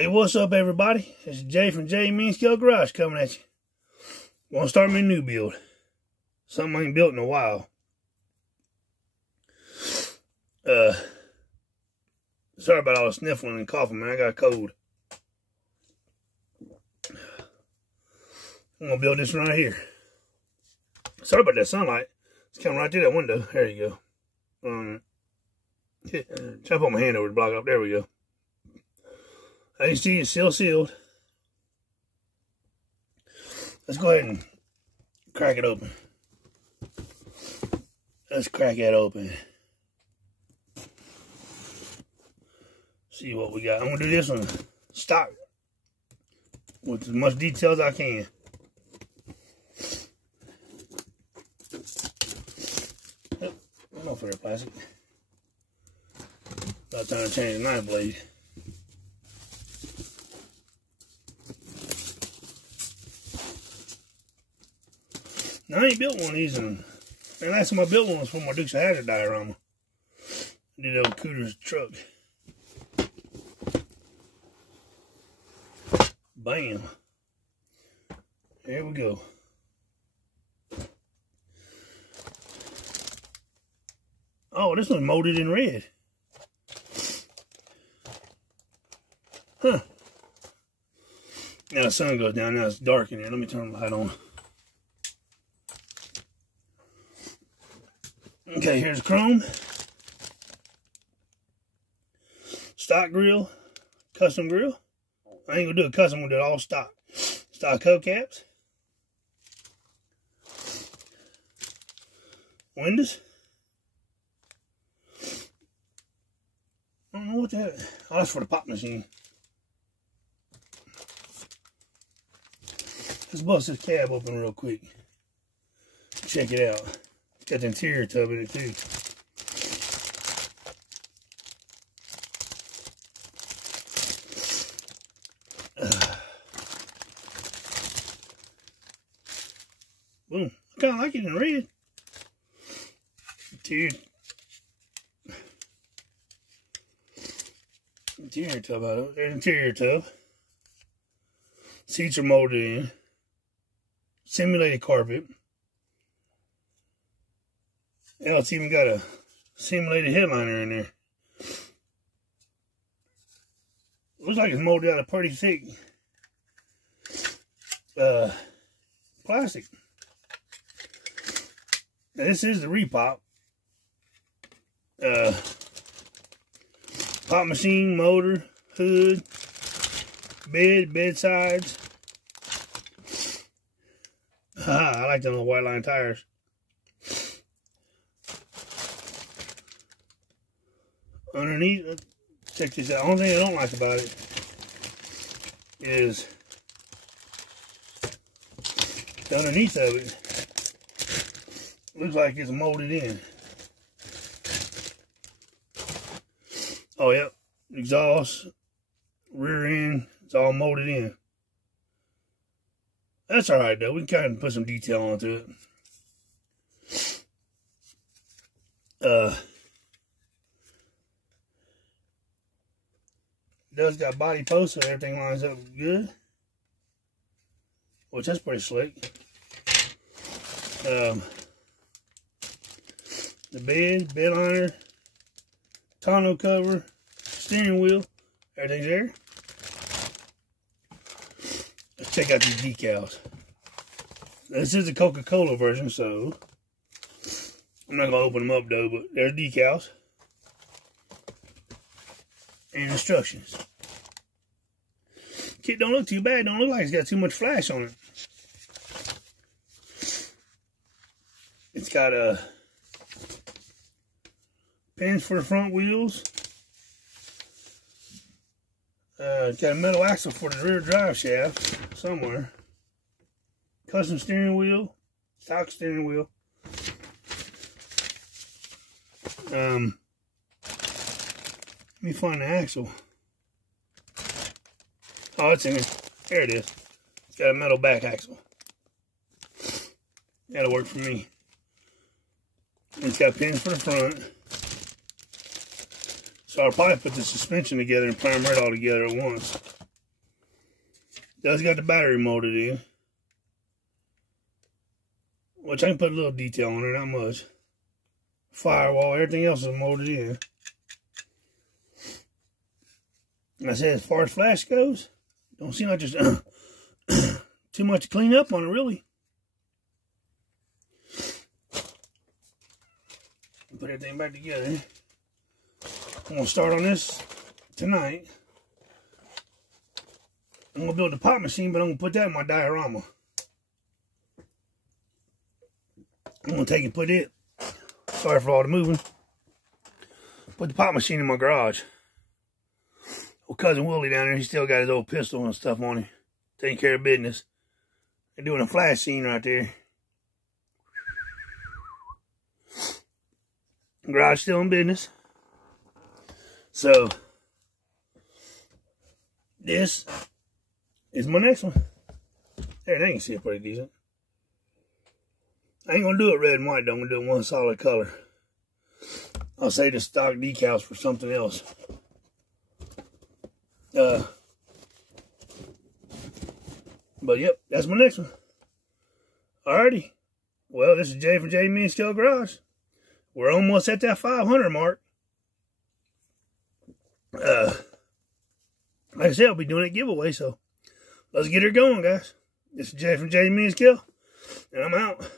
Hey, what's up, everybody? It's Jay from J Mean Scale Garage coming at you. Want to start me a new build. Something I ain't built in a while. Sorry about all the sniffling and coughing, man. I got a cold. I'm gonna build this right here. Sorry about that sunlight. It's coming right through that window. There you go. Try to put my hand over the block up. There we go. As you see, it's still sealed. Let's go ahead and crack it open. Let's crack that open. See what we got. I'm gonna do this one stock with as much detail as I can. Yep, no further plastic. About time to change the knife blade. Now, I ain't built one of these, and last time I built one was for my Dukes of Hazzard diorama. I did it with Cooter's truck. Bam. There we go. Oh, this one's molded in red. Huh. Now the sun goes down, now it's dark in here. Let me turn the light on. Okay, here's chrome. Stock grill. Custom grill. I ain't gonna do a custom, I'm gonna do it all stock. Stock hubcaps. Windows. I don't know what that is. Oh, that's for the pop machine. Let's bust this cab open real quick. Check it out. It's got the interior tub in it too. Boom. I kind of like it in red. Interior tub out of it. There's interior tub. Seats are molded in. Simulated carpet. Yeah, it's even got a simulated headliner in there. Looks like it's molded out of pretty thick plastic. Now, this is the repop. Pop machine, motor, hood, bed sides. I like them little white line tires. Underneath, check this out. The only thing I don't like about it is the underneath of it looks like it's molded in. Oh, yep. Exhaust, rear end, it's all molded in. That's alright though. We can kind of put some detail onto it. It does got body posts, so everything lines up good. Which that's pretty slick. The bed liner, tonneau cover, steering wheel, everything's there. Let's check out these decals. This is the Coca-Cola version, so I'm not gonna open them up though, but there's decals and instructions. Kit don't look too bad. Don't look like it's got too much flash on it. It's got pins for the front wheels. It's got a metal axle for the rear drive shaft somewhere. Custom steering wheel, stock steering wheel. Let me find the axle. Oh, it's in it. There it is. It's got a metal back axle. That'll work for me. It's got pins for the front. So I'll probably put the suspension together and primer it all together at once. Does got the battery molded in. Which I can put a little detail on it, not much. Firewall, everything else is molded in. And I said, as far as flash goes, don't seem like there's too much to clean up on it, really. Put everything back together. I'm going to start on this tonight. I'm going to build a pop machine, but I'm going to put that in my diorama. I'm going to take and put it, sorry for all the moving, put the pop machine in my garage. Well, cousin Willie down there, he still got his old pistol and stuff on him, taking care of business. They're doing a flash scene right there. Garage still in business. So, this is my next one. There, they can see it pretty decent. I ain't gonna do it red and white, though. I'm gonna do it one solid color. I'll save the stock decals for something else. But yep, that's my next one. Alrighty. Well, this is Jay from J Me and Scale Garage. We're almost at that 500 mark. Like I said, I'll be doing a giveaway, so let's get her going, guys. This is Jay from J Me and Scale, and I'm out.